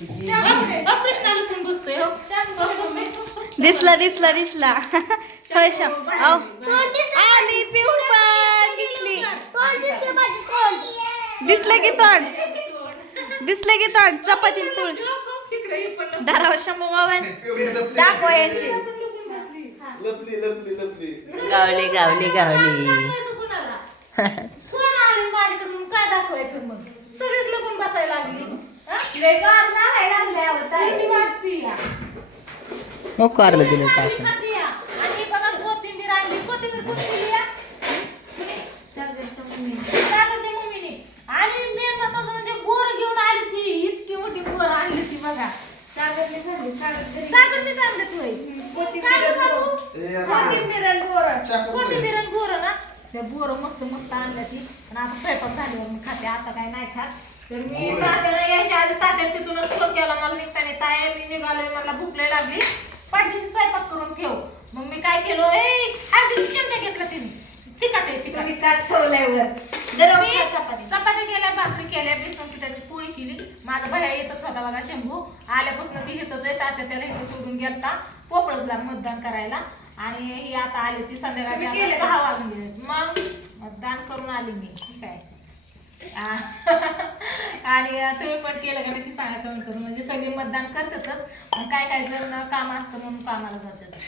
Operational पण बसतोय हो. दिसला दिसला दिसला. होय शा अहो. आली पण दिसली. दिसलं की तोंड. दिसलं की तोंड. चपाती पण धाराव शंभू मोबाईल दाखव यांची. लपली लपली लपली. गावली गावली गावली. काय दाखवायचं मग? सगळेच लोक बसायला लागली हा? थंडी वाजती या. मग कारलं दिलं खाली टाकून खाती या. आणि बघा कोथिंबीर आणली कोथिंबीर कुठे दिली या? सागरच्या मम्मीने आणि मी दिलं म्हणजे बोर घेऊन आली इतकी मोठी आणली बघा ना त्या मस्त मस्त आणलं ती आणि आता स्वयंपाक झाल्यावर मग खाते आता काय नाही खात तर मी तात्याला यायच्या आधी तात्या तिथूनच फोन केला मला निघताना ताय मी निघालोय मला भूक लागली पाठीशी स्वयंपाक करून ठेव. मग मी काय केलं? ए आधी चिमटा घेतला तिने. तिखट आहे तिखट. मी चपाती. केल्या भाकरी केल्या बेसन पिठाची पोळी केली. माझा भया येतच होता बघा शंभू. आल्यापासून ती येतच आहे तात्या त्याला इथं सोडून गेलता. पोपळसला मतदान करायला. आणि ही आता आली ती संध्याकाळी आता सहा वाजून गेले. मग मतदान करून आली मी. ठीक आहे. आ- आणि तुम्ही पण केलं का ती सांगा कमेंट करून. म्हणजे सगळे मतदान करतातच पण काय काय जण काम असतं म्हणून कामाला जातात.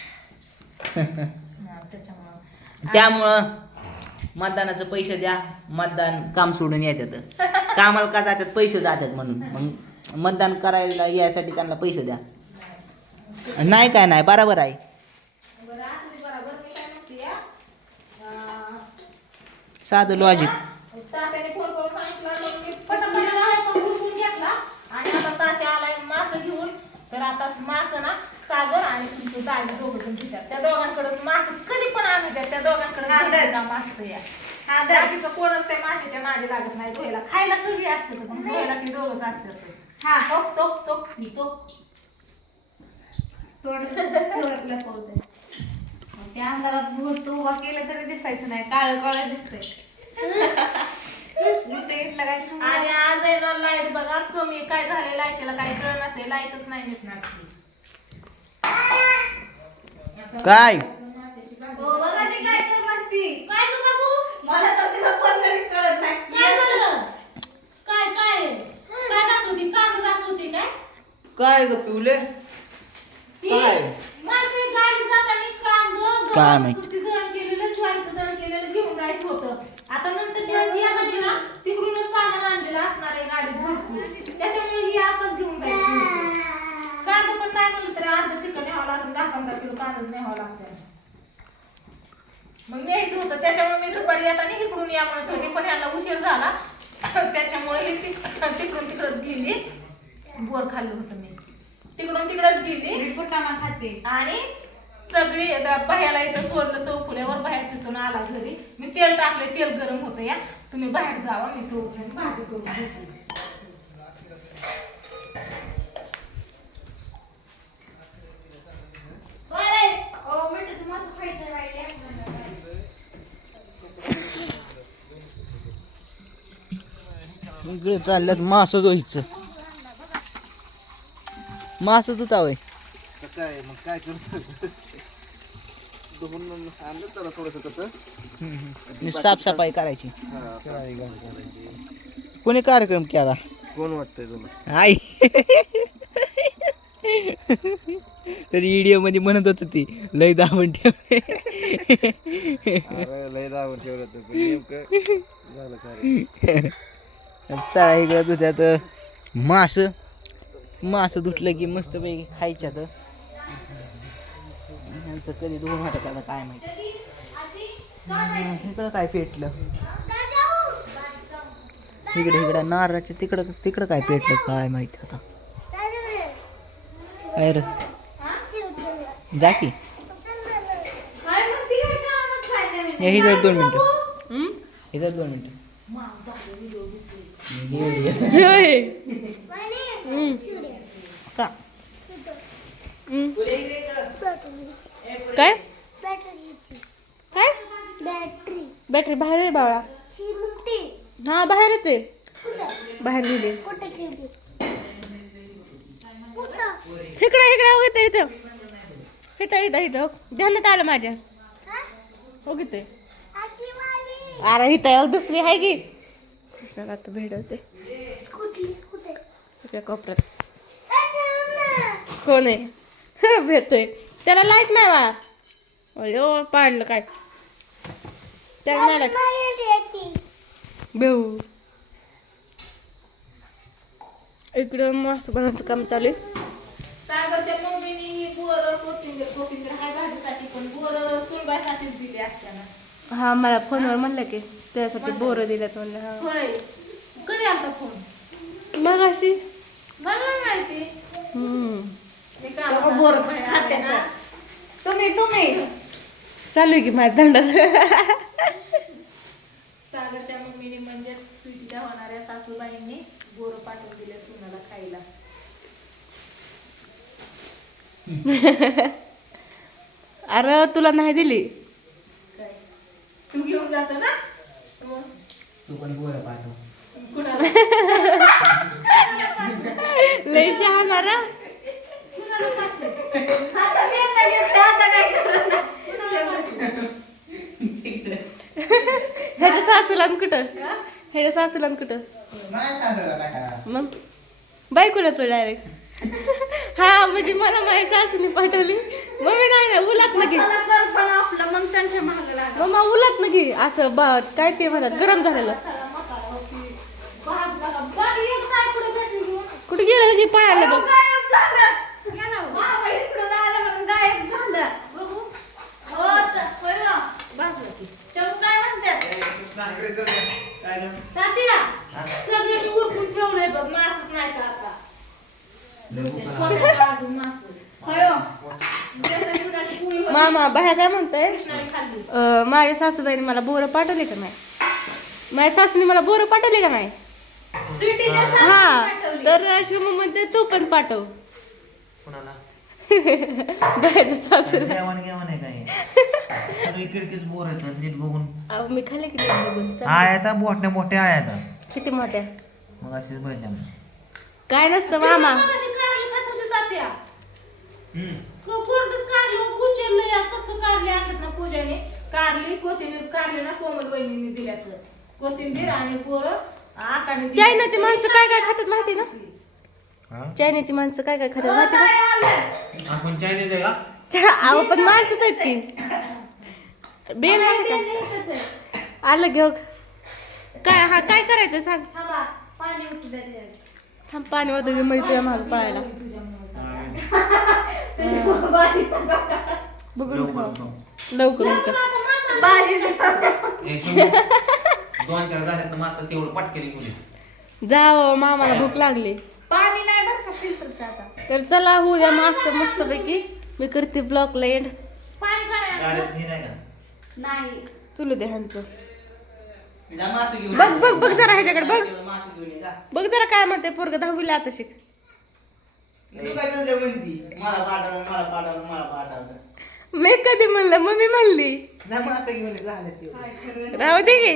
त्याच्यामुळं. त्यामुळं मतदानाचं पैसे द्या मतदान काम सोडून येतात. कामाला का जातात? पैसे जातात म्हणून. मग मतदान करायला यासाठी त्यांना पैसे द्या. नाही काय नाही बरोबर आहे. साधं लॉजिक तात्याने फोन करून सांगितलं मग मी पटापट स्वयंपाक उरकून घेतला आणि आता तात्या आलाय मास घेऊन आता मास ना सागर आणि तुमचं दाजी दोघं घेतात. त्या दोघांकडे मास कधी पण आणू द्या त्या दोघांकडे असतं या. बाकीचं कोणच त्या माशाच्या नादी लागत नाही. धुवायला खायला सगळी असते पण धुवायला ती दोघंच असतात. हा. टोक टोक टोक ही टोक. त्या अंधारात भूत उभा केलं तरी दिसायचं नाही. काळ काळ दिसतंय. काय आणि आज आहे ना लाइट बघा कमी काय झाले लाईटीला काय कळणार आहे. लाईटच नाही भेटणार. काय? हो, बघा ती काय. काय गं बाबू? मला तर तिचं पडलं कळत नाही काय झालं काय काय काय दाखवती कांदा दाखवते काय काय ग पिवले ती काय? मागे गाडी जाताना कांदा काय गव्हाचं माहिती? सुट्टी दळण केलेलं ज्वारीचं दळण केलेलं घेऊन जायचं होतं आता नंतर ज्याची यादी ना तिकडूनच सामान आणलेलं असणार आहे गाडीत भरपूर त्याच्यामुळे ही आताच घेऊन जायची होती. कांदा पण नाही म्हणलं तरी अर्धा तिकडे न्यावं लागतं दहा पंधरा किलो कांदाच न्यावं लागतं मग न्यायचं होतं त्याच्यामुळे मी दुपारी येताना इकडून या म्हणत होती पण ह्याला उशीर झाला त्याच्यामुळे ही ति- तिकडून तिकडच गेली. बोर खाल्लं होतं मी. तिकडून तिकडच गेली. मी कुटाणा खाते. आणि सगळी आता बाह्याला इथं सोडलं चौफुल्यावर बाहेर तिथून आला घरी. मी तेल टाकले तेल गरम होतं या. तुम्ही बाहेर जावा मी तो भाजी करून इकडे चालल्यात मास धुवायचं. मास धुता होय. काय मग काय करतो धुवून आणलं त्याला थोडस कसं साफसफाई करायची. हा. कोणी कार्यक्रम केला? कोण वाटतंय तुला? आई. तर व्हिडिओमध्ये म्हणत होत ती लय दाबून ठेव. अरे लय दाबून ठेवलं होतं पण नेमकं झालं काय? चला इकडं दुधात मास. मास धुतलं की मस्त पैकी खायच्यात नंतर कधी धुवून वाटत काय माहिती. इकडं काय पेटलं? इकडे इकडं नारळाच्या तिकडं तिकडं काय पेटलं काय माहिती आता. काय रे? जा की. इधर दोन मिनिटं. इधर दोन मिनिटं. काय? काय? बॅटरी. बॅटरी बाहेर आहे बाळा. ही बाहेरच आहे बाहेर ठेवली इकडे इकडे हो इथं. इथं इथं इथं. ध्यानात आलं माझ्या. हो इथे अरे इथं दुसरी आहे की. कृष्णाला आता भेटवते. इकडे कोपऱ्यात. कोण आहे? भेटतोय. त्याला लाइट नाही बाळा अयो पाडलं काय? त्याला नाही लाइट बेऊ इकडं मस्त बनायचं काम चालू आहे. सागरच्या मम्मीने ही बोरं कोथिंबीर कोथिंबीर हाय भाजीसाठी पण बोरं सुनबाईसाठीच दिली असत्याला हा मला फोनवर म्हणलं की त्यासाठी बोरं दिल्यात म्हणलं हा. होय. कधी आलता फोन? मग अशी मला नाही माहिती. हम्म. मी काल लोकं बोरं पण खात्यात ना. तुम्ही तुम्ही. चालू आहे की माझ्या दंडात सागरच्या मम्मीने म्हणजे स्वीटच्या होणाऱ्या सासूबाईंनी बोरं पाठवून दिले सुनाला खायला. अरे तुला नाही दिली काय तू घेऊन जातो ना मग तू पण बोरं पाठव. लय शहाणार? ह्याच्या सासूला न कुठं? ह्याच्या सासूला न कुठं? मग? बायकोला तो डायरेक्ट हा म्हणजे मला माझ्या सासूने पाठवली. मम्मी नाही ना उलात ना आपलं मग त्यांच्या मागं लागा. मम्मा उलात ना घे असं बा काय ते म्हणतात गरम झालेलं. कुठे गेलं की अहो, बघ गायब झालं. गेला हो. मामा इकडून आलं म्हणून गायब झालं. बघू हो, तर- होय हो. भाजला की शेव काय म्हणतात? तात्या सगळे उरकून ठेवलंय बघ मासच नाही का आता कोणाला अजून मास होय हो. त्याच्या पिठाची पोळी होती, मामा बाहेर काय म्हणताय? कृष्णाने खाल्ली अं, माझ्या सासूबाईने मला बोरं पाठवले का नाही? माझ्या सासूने मला बोरं पाठवले का नाही? हा. तर शिव म्हणते तू पण पाठव. मी खाल्ले किती बघून? आया मोठ्या मोठ्या आया किती मोठ्या? मग अशीच पाहिजे काय नसतं मामा मगाशी कारली खात होती तात्या को- कोरडंच कारलं कुचरलं या कच्चं कारले आणलं ना पूजाने कारली कोथिंबीर कारली ना कोमल कोथिंबीर आणि पोरं आकाने दिली. चायनाची माणसं काय काय खातात माहिती ना? चायनाची माणसं काय काय खातात माहिती ना? आपण चायनीज आहे का? चा- अहो पण माणसंच आहेत की बेल आहे का? आलं घेऊ काय हा काय करायचं सांग? थांबा, पाणी उचलू द्या त्याच्यात. थांब पाणी होतं की म्हणजे तुझ्या माग पळायला खाऊ. लवकर उरका. दोन चार झाल्यात ना मासा तेवढं पटकेली मुली जावं मामाला भूक लागली. पाणी नाही बरं का फिल्टरचं आता. तर चला होऊ द्या मस्त मस्तपैकी मी करते ब्लॉकला एंड पाणी काढायला गाड्यात हे नाही का? नाही. चुलू दे ह्यांचं. जा मासू घेऊन बघ बघ बघ जरा ह्याच्याकडे बघ. मासू घेऊन ये जा. बघ जरा काय म्हणते पोरग दहावीला आता शिक. तू काय तुझ्या म्हणती मला पाठव मला पाठव मला पाठव. मी कधी म्हणलं मम्मी म्हणली. राहू दे हो.